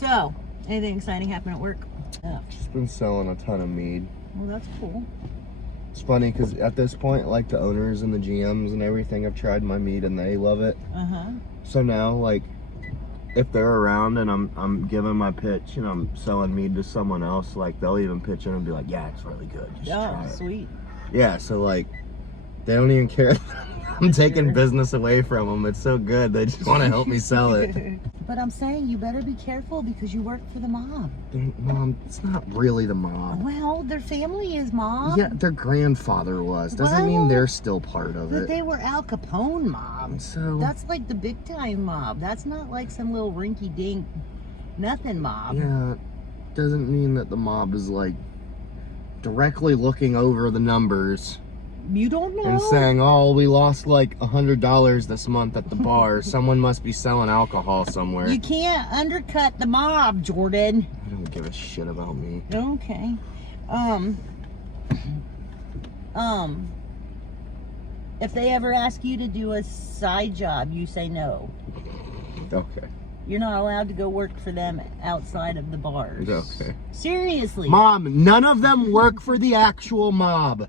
So, anything exciting happen at work? Just been selling a ton of mead. Well, that's cool. It's funny because at this point, like the owners and the GMs and everything have tried my mead and they love it. So now, like, if they're around and I'm giving my pitch and I'm selling mead to someone else, like they'll even pitch in and be like, "Yeah, it's really good. You should try it." Sweet. Yeah, so like they don't even care. I'm taking business away from them. It's so good. They just want to help me sell it. But I'm saying you better be careful because you work for the mob. Mom, it's not really the mob. Well, their family is mob. Yeah, their grandfather was. Doesn't mean they're still part of it. But they were Al Capone mob. So that's like the big time mob. That's not like some little rinky dink nothing mob. Yeah, doesn't mean that the mob is like directly looking over the numbers. You don't know. And saying, "Oh, we lost like $100 this month at the bar. Someone must be selling alcohol somewhere." You can't undercut the mob, Jordan. I don't give a shit about me. Okay. If they ever ask you to do a side job, you say no. Okay. You're not allowed to go work for them outside of the bars. Okay. Seriously. Mom, none of them work for the actual mob.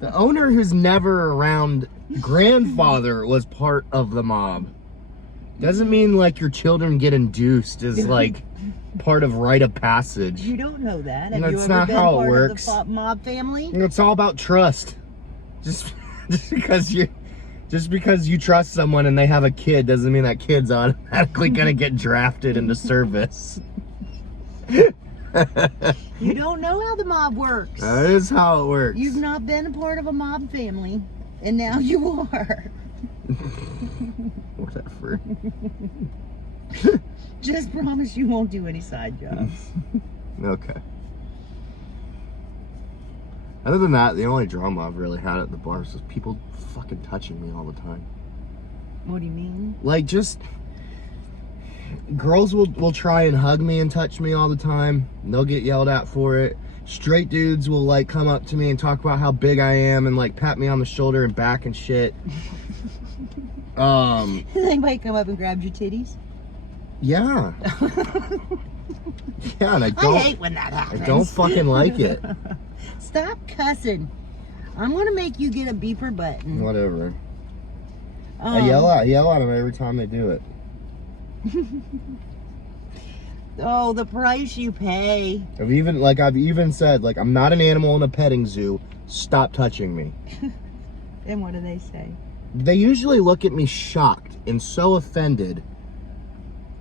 The owner who's never around, grandfather, was part of the mob. Doesn't mean like your children get induced is like part of rite of passage. You don't know that. Have That's you ever not been how it part works. of the mob family? It's all about trust. Just because you trust someone and they have a kid doesn't mean that kid's automatically gonna get drafted into service. You don't know how the mob works. That is how it works. You've not been a part of a mob family, and now you are. Whatever. Just promise you won't do any side jobs. Okay. Other than that, the only drama I've really had at the bar is just people fucking touching me all the time. What do you mean? Like, just girls will try and hug me and touch me all the time. They'll get yelled at for it. Straight dudes will like come up to me and talk about how big I am and like pat me on the shoulder and back and shit. They might come up and grab your titties. Yeah. Yeah, and I hate when that happens. I don't fucking like it. Stop cussing. I'm gonna make you get a beeper button. Whatever. I yell at them every time they do it. Oh, the price you pay. I've even said, like, I'm not an animal in a petting zoo. Stop touching me. And what do they say? They usually look at me shocked and so offended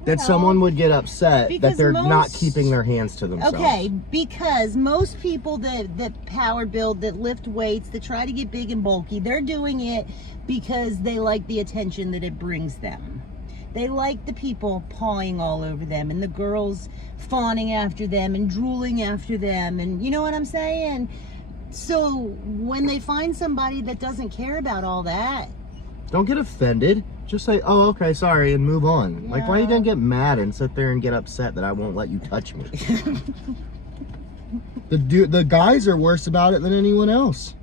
that someone would get upset that they're not keeping their hands to themselves. Okay, because most people that power build, that lift weights, that try to get big and bulky, they're doing it because they like the attention that it brings them. They like the people pawing all over them and the girls fawning after them and drooling after them, and you know what I'm saying? So when they find somebody that doesn't care about all that, don't get offended. Just say, "Oh, okay, sorry," and move on. Yeah. Like, why are you gonna get mad and sit there and get upset that I won't let you touch me? The guys are worse about it than anyone else.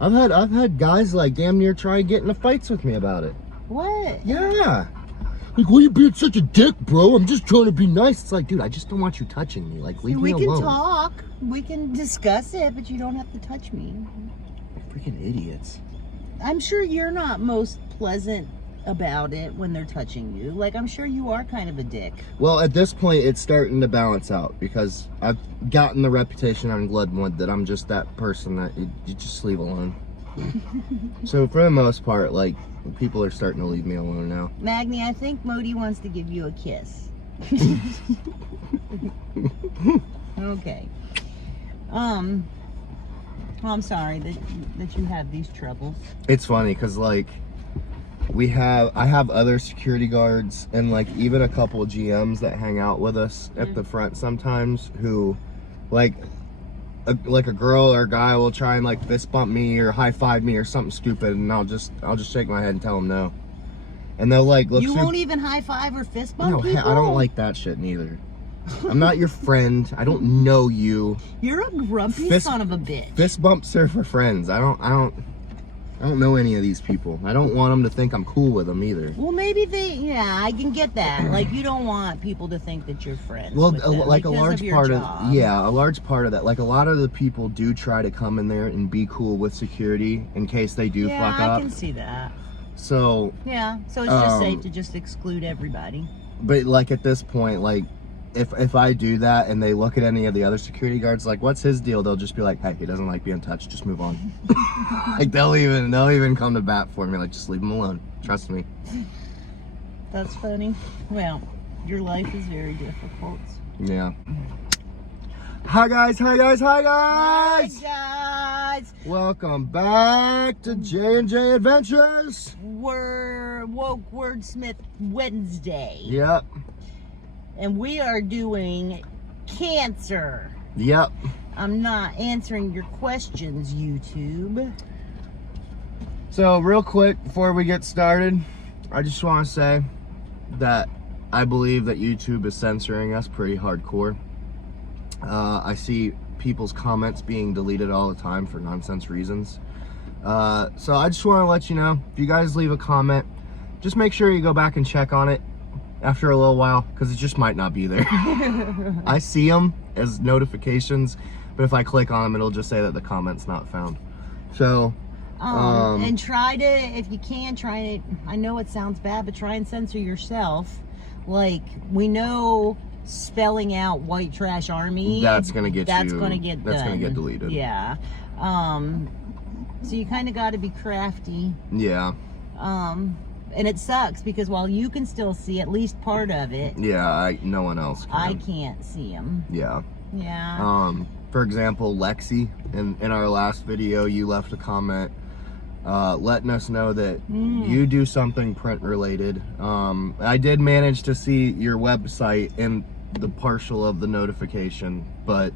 I've had guys like damn near try and get into fights with me about it. What? Yeah. Like, why are you being such a dick, bro? I'm just trying to be nice. It's like, dude, I just don't want you touching me. Like, leave me alone. We can talk. We can discuss it, but you don't have to touch me. Freaking idiots. I'm sure you're not most pleasant about it when they're touching you. Like, I'm sure you are kind of a dick. Well, at this point, it's starting to balance out because I've gotten the reputation on Glenwood that I'm just that person that you just leave alone. So for the most part, like, people are starting to leave me alone now. Magni, I think Modi wants to give you a kiss. Okay. Well, I'm sorry that you have these troubles. It's funny because, like, I have other security guards and, like, even a couple of GMs that hang out with us at the front sometimes who, like a girl or a guy will try and, like, fist bump me or high five me or something stupid, and I'll just shake my head and tell them no. And they'll, like, look. You won't even high five or fist bump people? I don't like that shit neither. I'm not your friend. I don't know you. You're a grumpy son of a bitch. Fist bumps are for friends. I don't. I don't know any of these people. I don't want them to think I'm cool with them either. Well, maybe yeah, I can get that. Like, you don't want people to think that you're friends. Well, with them like a large part of job. a large part of that. Like a lot of the people do try to come in there and be cool with security in case they do fuck up. I can see that. So yeah, so it's just safe to just exclude everybody. But like at this point, like if I do that and they look at any of the other security guards, like, what's his deal? They'll just be like, hey, he doesn't like being touched. Just move on. Like they'll even come to bat for me. Like, just leave him alone. Trust me. That's funny. Well, your life is very difficult. Yeah. Hi guys. Hi guys. Welcome back to J&J Adventures. We're Woke Wordsmith Wednesday. Yep. And we are doing cancer. Yep. I'm not answering your questions, YouTube. So real quick before we get started, I just want to say that I believe that YouTube is censoring us pretty hardcore. I see people's comments being deleted all the time for nonsense reasons. So I just want to let you know, if you guys leave a comment, just make sure you go back and check on it after a little while, because it just might not be there. I see them as notifications, but if I click on them, it'll just say that the comment's not found. So and try to, if you can, try to, I know it sounds bad, but try and censor yourself. Like, we know spelling out white trash army, that's gonna get deleted. Yeah. So you kind of got to be crafty. Yeah. And it sucks because while you can still see at least part of it, yeah, no one else can. I can't see them. Yeah. Yeah. For example, Lexi, in our last video, you left a comment letting us know that you do something print related. I did manage to see your website in the partial of the notification, but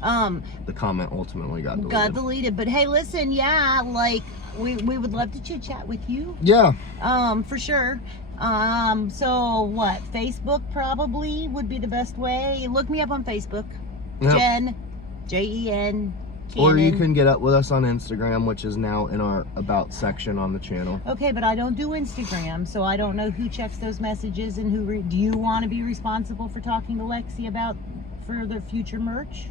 the comment ultimately got deleted. But hey, listen, yeah, like we would love to chit chat with you. Yeah. For sure. So what? Facebook probably would be the best way. Look me up on Facebook. Yep. Jen, Jen. Or you can get up with us on Instagram, which is now in our About section on the channel. Okay, but I don't do Instagram, so I don't know who checks those messages and who. Do you want to be responsible for talking to Lexi about further future merch?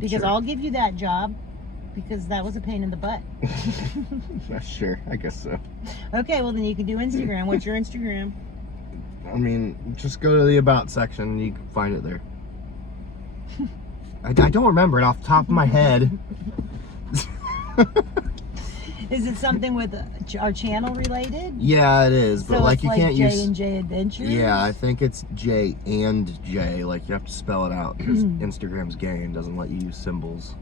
Because sure. I'll give you that job, because that was a pain in the butt. Sure, I guess so. Okay, well then you can do Instagram. What's your Instagram? I mean, just go to the About section and you can find it there. I don't remember it off the top of my head. Is it something with our channel related? Yeah, it is. But so like you can't use J&J Adventures? Yeah, I think it's J and J. Like you have to spell it out because Instagram's gay and doesn't let you use symbols.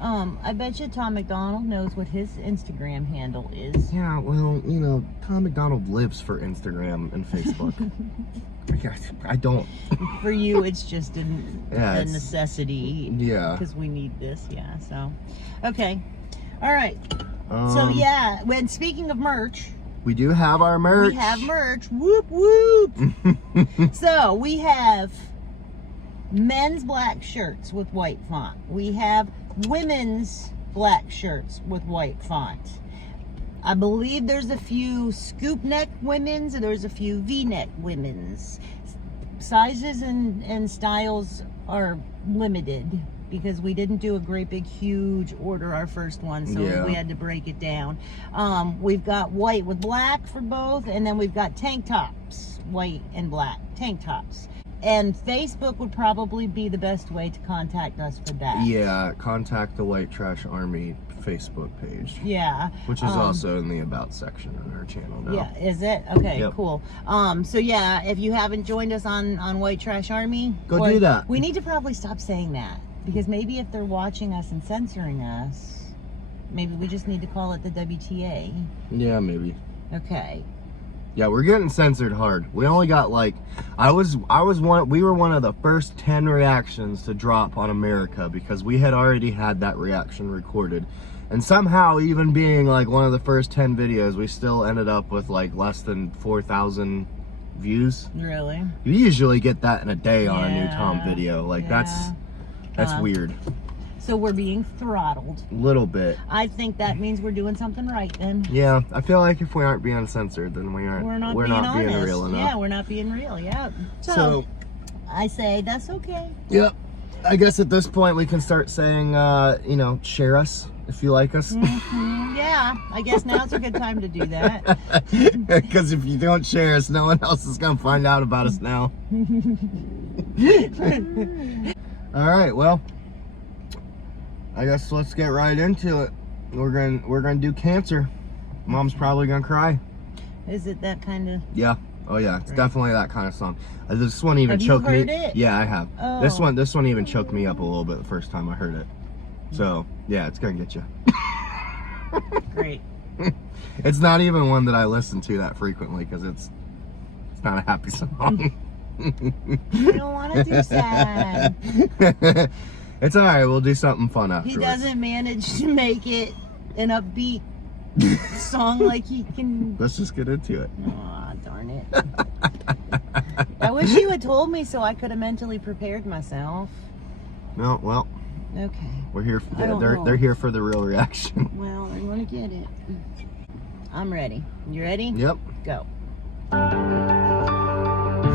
I bet you Tom Macdonald knows what his Instagram handle is. Yeah, well, you know, Tom Macdonald lives for Instagram and Facebook. I don't. For you, it's just a necessity. Yeah. Because we need this, yeah, so. Okay. All right. So, yeah, when speaking of merch. We do have our merch. We have merch. Whoop, whoop. So, we have men's black shirts with white font. We have women's black shirts with white font. I believe there's a few scoop neck women's and there's a few V-neck women's. Sizes and styles are limited because we didn't do a great big huge order our first one, so we had to break it down. We've got white with black for both, and then we've got tank tops, white and black tank tops. And Facebook would probably be the best way to contact us for that. Yeah, contact the White Trash Army Facebook page. Yeah. Which is also in the About section on our channel now. Yeah, is it? Okay, yep. Cool. So yeah, if you haven't joined us on White Trash Army, go do that. We need to probably stop saying that, because maybe if they're watching us and censoring us, maybe we just need to call it the WTA. Yeah, maybe. Okay. Yeah, we're getting censored hard. We only got like, we were one of the first 10 reactions to drop on America because we had already had that reaction recorded. And somehow, even being like one of the first 10 videos, we still ended up with like less than 4,000 views. Really? You usually get that in a day on a new Tom video. Like that's weird. So we're being throttled. A little bit. I think that means we're doing something right then. Yeah, I feel like if we aren't being censored, then we're not being real enough. Yeah, we're not being real. Yeah. So I say that's okay. Yep. I guess at this point we can start saying, share us if you like us. Yeah, I guess now's a good time to do that. Because if you don't share us, no one else is going to find out about us now. All right, well, I guess let's get right into it. We're gonna do cancer. Mom's probably gonna cry. Is it that kind of? Yeah. Oh yeah, it's definitely that kind of song. This one even choked me. Have you heard it? Yeah, I have. Oh. This one even choked me up a little bit the first time I heard it. So yeah, it's gonna get you. Great. It's not even one that I listen to that frequently because it's not a happy song. You don't want to do sad. It's all right. We'll do something fun afterwards. He doesn't manage to make it an upbeat song like he can. Let's just get into it. Aw, darn it. I wish you had told me so I could have mentally prepared myself. No, well, Okay. we're here. know. They're here for the real reaction. Well, I want to get it. I'm ready. You ready? Yep. Go.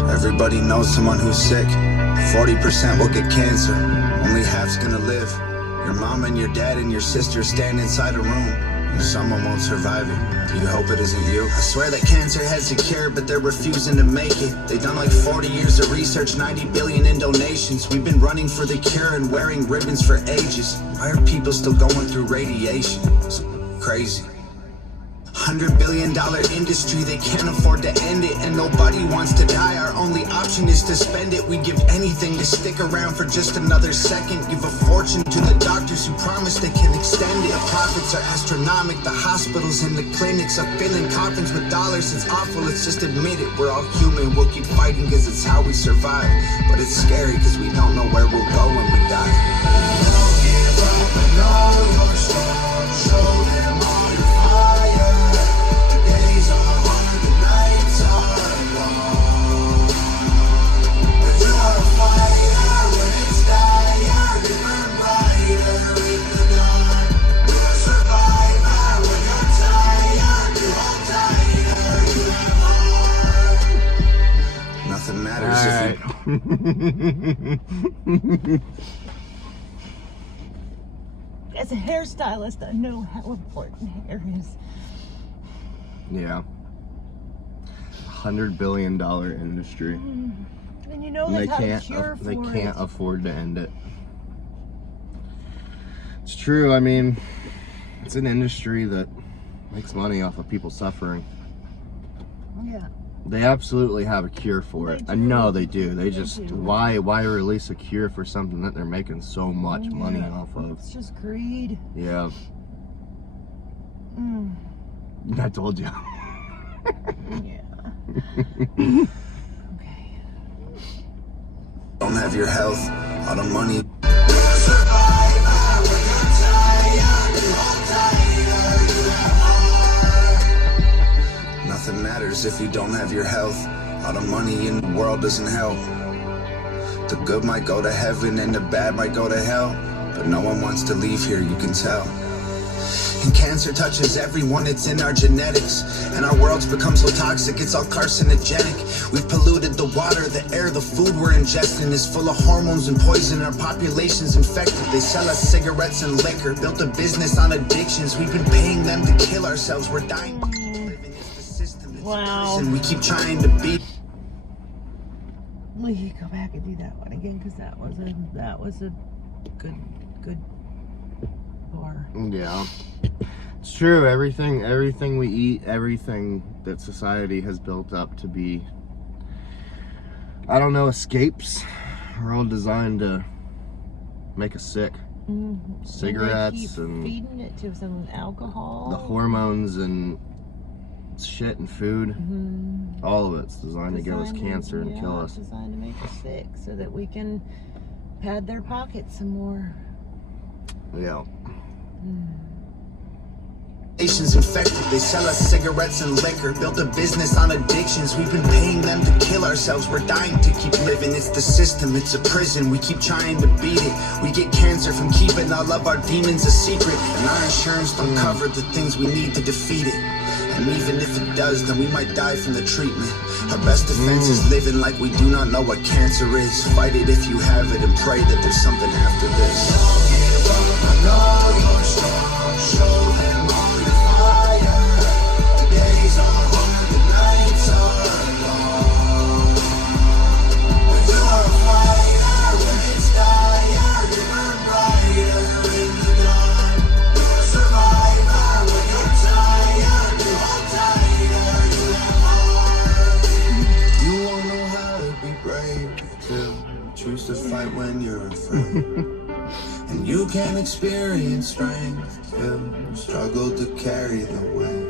Everybody knows someone who's sick. 40% will get cancer. Only half's gonna live. Your mom and your dad and your sister stand inside a room, and someone won't survive it. Do you hope it isn't you? I swear that cancer has a cure, but they're refusing to make it. They've done like 40 years of research, 90 billion in donations. We've been running for the cure and wearing ribbons for ages. Why are people still going through radiation? It's crazy. $100 billion industry, they can't afford to end it, and nobody wants to die. Our only option is to spend it. We give anything to stick around for just another second. Give a fortune to the doctors who promise they can extend it. The profits are astronomical. The hospitals and the clinics are filling coffins with dollars. It's awful, let's just admit it. We're all human, we'll keep fighting because it's how we survive. But it's scary because we don't know where we'll go when we die. Don't give up and know you're strong. Show them all your fire. Days are hard, the nights are long. But you are a fighter when it's dire. You burn brighter in the dark. You're a survivor when you're tired. You hold tighter, you have heart. Nothing matters if you... As a hairstylist, I know how important hair is. Yeah. $100 billion industry. And you know And they can't afford to end it. It's true. I mean, it's an industry that makes money off of people suffering. Yeah. They absolutely have a cure for it. I know they do. They just do. why release a cure for something that they're making so much money off of? It's just greed. Yeah. Mm. I told you. Yeah. Okay. Don't have your health, all the money. Nothing matters if you don't have your health. All the money in the world doesn't help. The good might go to heaven and the bad might go to hell. But no one wants to leave here, you can tell. And cancer touches everyone, it's in our genetics. And our world's become so toxic, it's all carcinogenic. We've polluted the water, the air, the food we're ingesting is full of hormones and poison. Our population's infected. They sell us cigarettes and liquor, built a business on addictions. We've been paying them to kill ourselves. We're dying. Living is the system. Wow. And we keep trying to beat. Will you go back and do that one again? Because that was a good bar. Yeah. It's true. Everything we eat, everything that society has built up to be, I don't know, escapes, are all designed to make us sick. Mm-hmm. Cigarettes and feeding it to some alcohol. The hormones and shit and food. Mm-hmm. All of it's designed to give us cancer and kill us. It's designed to make us sick so that we can pad their pockets some more. Yeah. Nation's infected, they sell us cigarettes and liquor. Built a business on addictions, we've been paying them to kill ourselves. We're dying to keep living, it's the system, it's a prison. We keep trying to beat it, we get cancer from keeping all of our demons a secret. And our insurance don't cover the things we need to defeat it. And even if it does, then we might die from the treatment. Our best defense is living like we do not know what cancer is. Fight it if you have it and pray that there's something after this. Don't give up, I know you're strong, show them all your fire. The days are hard, the nights are long. But you're a fighter when it's dire. You burn brighter in the dark. You're a survivor when you're tired. You hold tighter, you have heart. You won't know how to be brave till you choose to fight when you're afraid. And you can't experience strength till you struggle to carry the weight.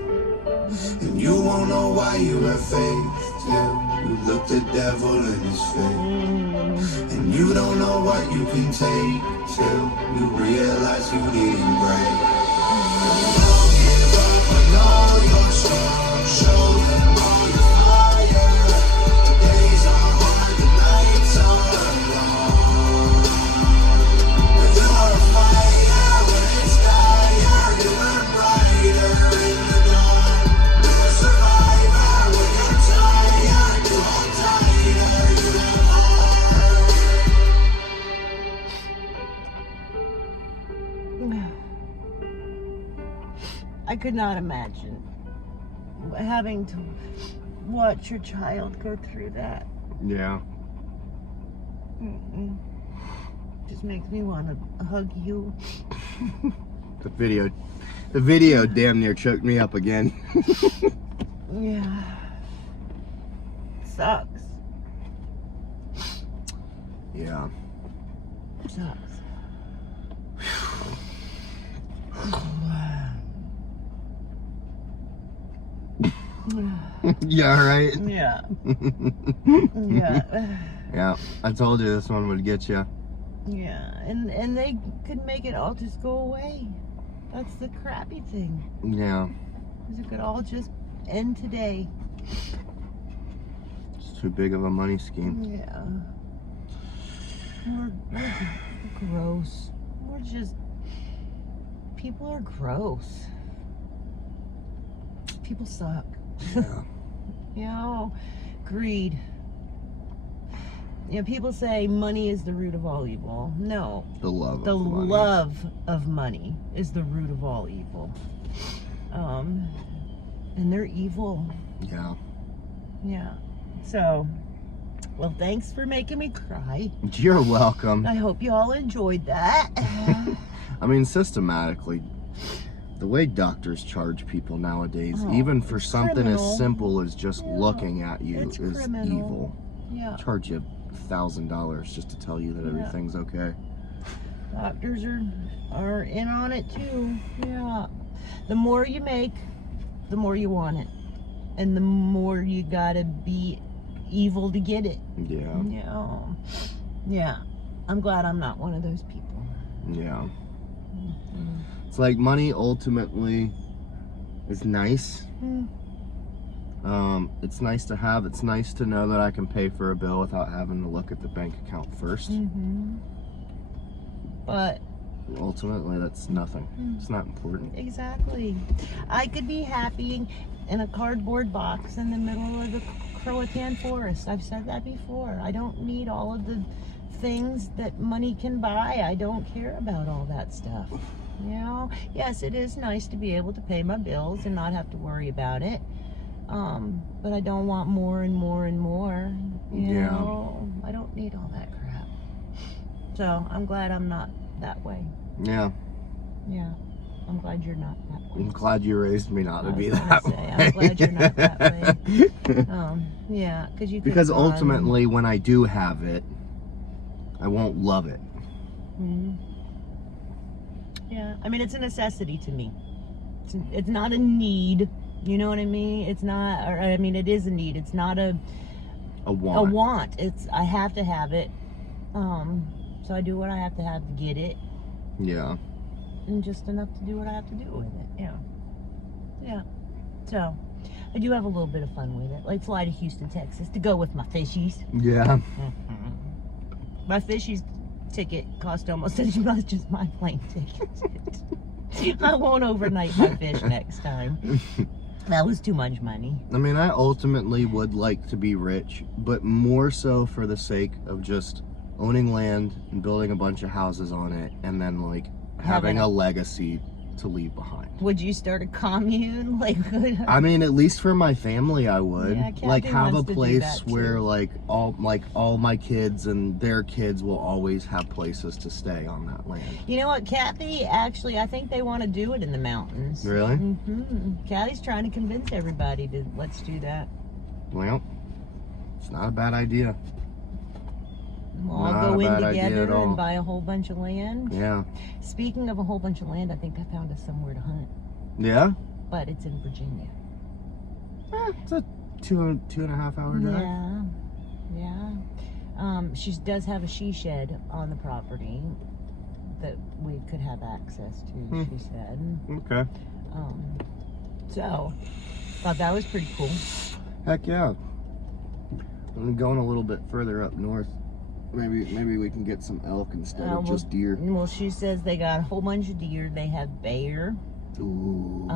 And you won't know why you have faith till you look the devil in his face. And you don't know what you can take till you realize you didn't break. Don't give up, I know you're strong. Show them all your fire. The days are hard, the nights are long. But you're a fighter when it's dire. You burn brighter in the dark. You're a survivor when you're tired. You hold tighter, you have heart. I could not imagine having to watch your child go through that. Yeah. Just makes me want to hug you. The video damn near choked me up again. Yeah. Sucks. Yeah. Sucks. Yeah, right? Yeah. Yeah. Yeah, I told you this one would get you. Yeah. And they could make it all just go away. That's the crappy thing. Yeah. Is it could all just end today. It's too big of a money scheme. Yeah. We're gross. We're just... People are gross. People suck. Yeah. You know, greed. You know, people say money is the root of all evil. No. The love The of money. love of money is the root of all evil. And they're evil. Yeah. Yeah. So, well, thanks for making me cry. You're welcome. I hope you all enjoyed that. I mean, systematically, the way doctors charge people nowadays, Oh, even for it's something criminal. as simple as just Yeah, looking at you, it's is criminal. evil. Yeah. Charge you $1,000 just to tell you that Yeah. everything's okay. Doctors are in on it too. Yeah. The more you make, the more you want it. And the more you gotta be evil to get it. Yeah. Yeah. Yeah. I'm glad I'm not one of those people. Yeah. It's like money ultimately is nice. It's nice to have. It's nice to know that I can pay for a bill without having to look at the bank account first. But Ultimately, that's nothing. It's not important. exactly. I could be happy in a cardboard box in the middle of the Croatan forest. I've said that before. I don't need all of the things that money can buy. I don't care about all that stuff. You know, yes, it is nice to be able to pay my bills and not have to worry about it. But I don't want more and more and more. You Yeah. know, I don't need all that crap. So I'm glad I'm not that way. Yeah. Yeah. I'm glad you're not that way. I'm glad you raised me not to I was be gonna that say, way. I'm glad you're not that way. Yeah, because you. Because ultimately, when I do have it, I won't love it. Yeah, I mean, it's a necessity to me. It's not a need. You know what I mean? It's not. Or, I mean, it is a need. It's not a Want. a want. It's I have to have it. So I do what I have to have to get it, Yeah. and just enough to do what I have to do with it. Yeah. Yeah. So, I do have a little bit of fun with it. Like fly to Houston, Texas to go with my fishies. Yeah. My fishies ticket cost almost as much as my plane ticket. I won't overnight my fish next time. That was too much money. I mean, I ultimately would like to be rich, but more so for the sake of just owning land and building a bunch of houses on it, and then like having a legacy to leave behind. Would you start a commune? Like, I mean, at least for my family, I would. Yeah, Kathy like have a wants to do place that, where too. all my kids and their kids will always have places to stay on that land. You know what, Kathy? Actually, I think they want to do it in the mountains. Really? Kathy's trying to convince everybody to let's do that. Well, it's not a bad idea. We'll all Not go a in bad idea together at all. and buy a whole bunch of land. Yeah. Speaking of a whole bunch of land, I think I found us somewhere to hunt, Yeah? but it's in Virginia. It's a two and a half hour drive. Yeah. She does have a she shed on the property that we could have access to, she said. Okay. So, thought that was pretty cool. Heck yeah. I'm going a little bit further up north. Maybe we can get some elk instead of just deer. Well, she says they got a whole bunch of deer. They have bear. Ooh.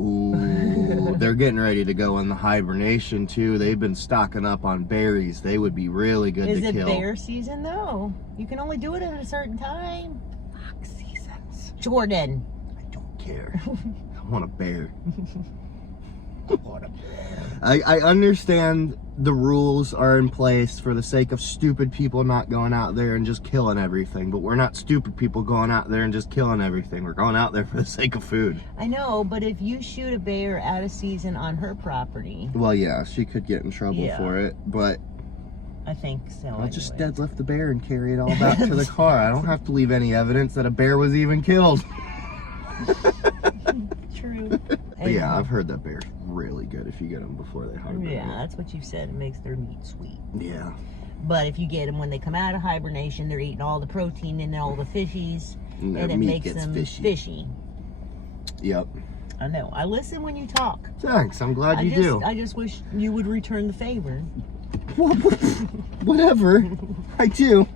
Ooh. They're getting ready to go in the hibernation too. They've been stocking up on berries. They would be really good to kill. Is it bear season though? You can only do it at a certain time. Fox seasons. Jordan. I don't care. I want a bear. I want a bear. I understand the rules are in place for the sake of stupid people not going out there and just killing everything, but we're not stupid people going out there and just killing everything. We're going out there for the sake of food. I know, but if you shoot a bear out of season on her property, Well, yeah, she could get in trouble for it, but I think so. I'll just deadlift the bear and carry it all back to the car. I don't have to leave any evidence that a bear was even killed. True. But yeah, I've heard that bear's really good if you get them before they hibernate. Yeah, that's what you said. It makes their meat sweet. Yeah. But if you get them when they come out of hibernation, they're eating all the protein and all the fishies, And their and it meat makes gets them fishy. Yep. I know. I listen when you talk. Thanks. I'm glad you do. I just wish you would return the favor. Whatever. I do.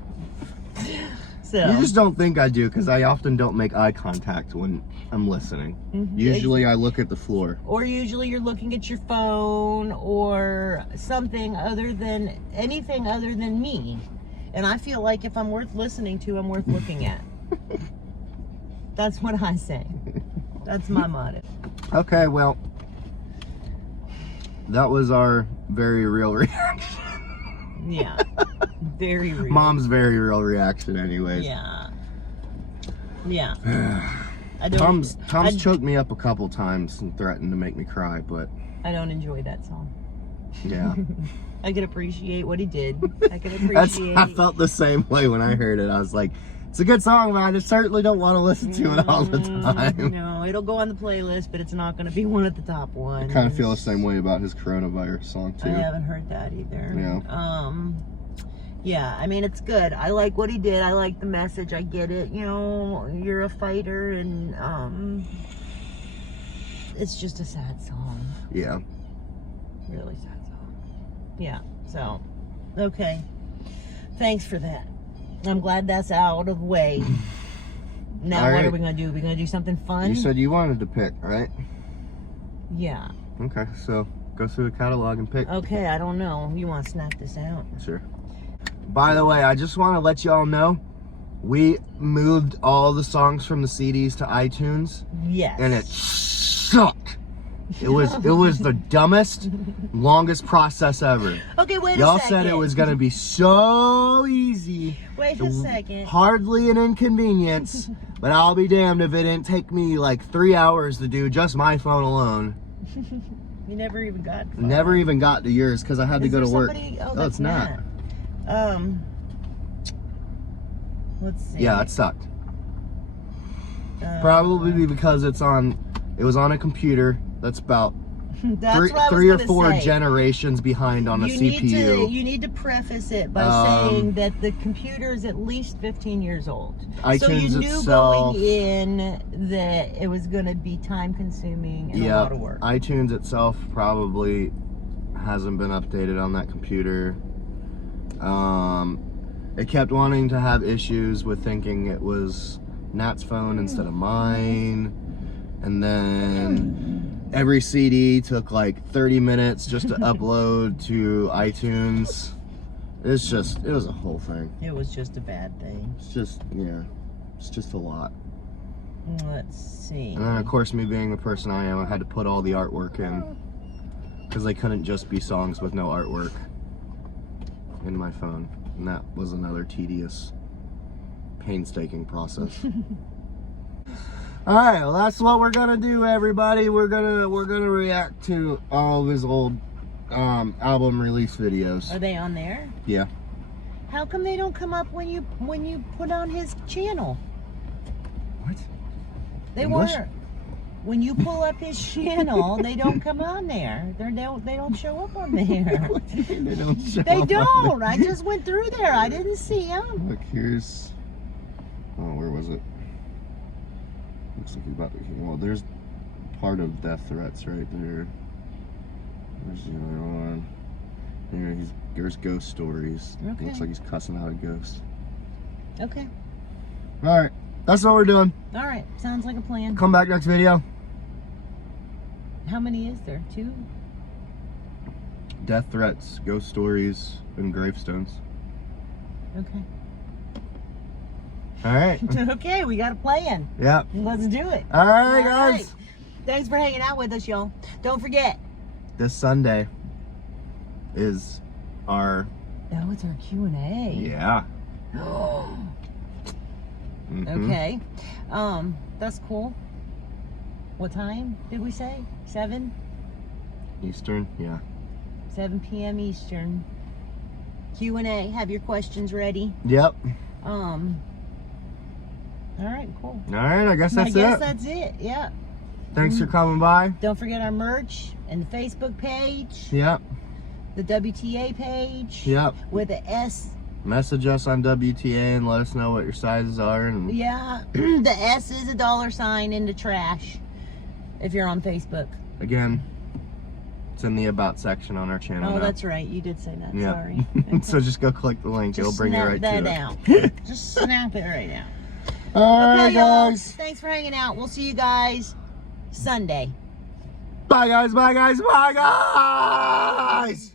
So You just don't think I do because I often don't make eye contact when I'm listening. Usually I look at the floor. Or usually you're looking at your phone or something anything other than me. And I feel like if I'm worth listening to, I'm worth looking at. That's what I say. That's my motto. Okay, well, that was our very real reaction. Yeah. Very real. Mom's very real reaction anyways. Yeah. Yeah. I don't, Tom's choked me up a couple times and threatened to make me cry, but I don't enjoy that song. yeah. I can appreciate what he did. I can appreciate. I felt the same way when I heard it. I was like, it's a good song, but I just certainly don't want to listen to it all the time. No, it'll go on the playlist, but it's not going to be one of the top ones. I kind of feel the same way about his coronavirus song too. I haven't heard that either. Yeah. Yeah, I mean, it's good. I like what he did. I like the message. I get it. You know, you're a fighter, and it's just a sad song. Yeah. Really sad song. Yeah, so, okay. Thanks for that. I'm glad that's out of the way. Now, All what right. are we going to do? Are we going to do something fun? You said you wanted to pick, right? Yeah. Okay, so go through the catalog and pick. Okay, I don't know. You want to snap this out? Sure. By the way, I just want to let y'all know, we moved all the songs from the CDs to iTunes, Yes. and it sucked. It was the dumbest, longest process ever. Okay, wait a Y'all second. said it was gonna be so easy. Wait a second. Hardly an inconvenience, but I'll be damned if it didn't take me like 3 hours to do just my phone alone. You never even got far. Never even got to yours because I had to Is go to there work. somebody- Oh, Oh, that's it's not. Let's see. Yeah, it sucked. Probably because it was on a computer that's about That's what I was three or gonna four say. generations behind on a CPU. You need to preface it by saying that the computer is at least 15 years old. So you iTunes knew itself, going in that it was going to be time consuming and a lot of work. iTunes itself probably hasn't been updated on that computer. It kept wanting to have issues with thinking it was Nat's phone instead of mine. And then every CD took like 30 minutes just to upload to iTunes. It was a whole thing. It was just a bad thing. It's just a lot. Let's see. And then of course, me being the person I am, I had to put all the artwork in. Because they couldn't just be songs with no artwork in my phone. And that was another tedious, painstaking process. Alright, well that's what we're gonna do, everybody. We're gonna react to all of his old album release videos. Are they on there? Yeah. How come they don't come up when you put on his channel? What? They English? were. When you pull up his channel, they don't come on there. They don't show up on there. What do you mean they don't show They up don't. on there? I just went through there. I didn't see them. Look, here's... Oh, where was it? Looks like he's about to... Well, there's part of Death Threats right there. Where's the other one? Here, there's Ghost Stories. Okay. Looks like he's cussing out a ghost. Okay. Alright, that's what we're doing. All right. Sounds like a plan. Come back next video. How many is there? 2? Death Threats, Ghost Stories, and Gravestones. Okay. Alright. Okay, we got a plan. Yeah. Let's do it. Alright, All guys. right. Thanks for hanging out with us, y'all. Don't forget. This Sunday is our... Oh, it's our Q&A. Yeah. Mhm. Okay. That's cool. What time did we say? 7? Eastern? Yeah. 7 p.m. Eastern. Q&A. Have your questions ready. Yep. All right, cool. Alright, I guess that's it. I guess that's it. Yeah. Thanks for coming by. Don't forget our merch and the Facebook page, Yep. the WTA page. Yep. With the S. Message us on WTA and let us know what your sizes are. And Yeah. The S is a $sign in the trash if you're on Facebook. again, it's in the About section on our channel. Oh, now. that's right. You did say that. Yeah. Sorry. So just go click the link. It'll Just bring you snap right that to out. it. Just snap it right out. Alright, y'all. guys. Thanks for hanging out. We'll see you guys Sunday. Bye, guys. Bye, guys. Bye, guys.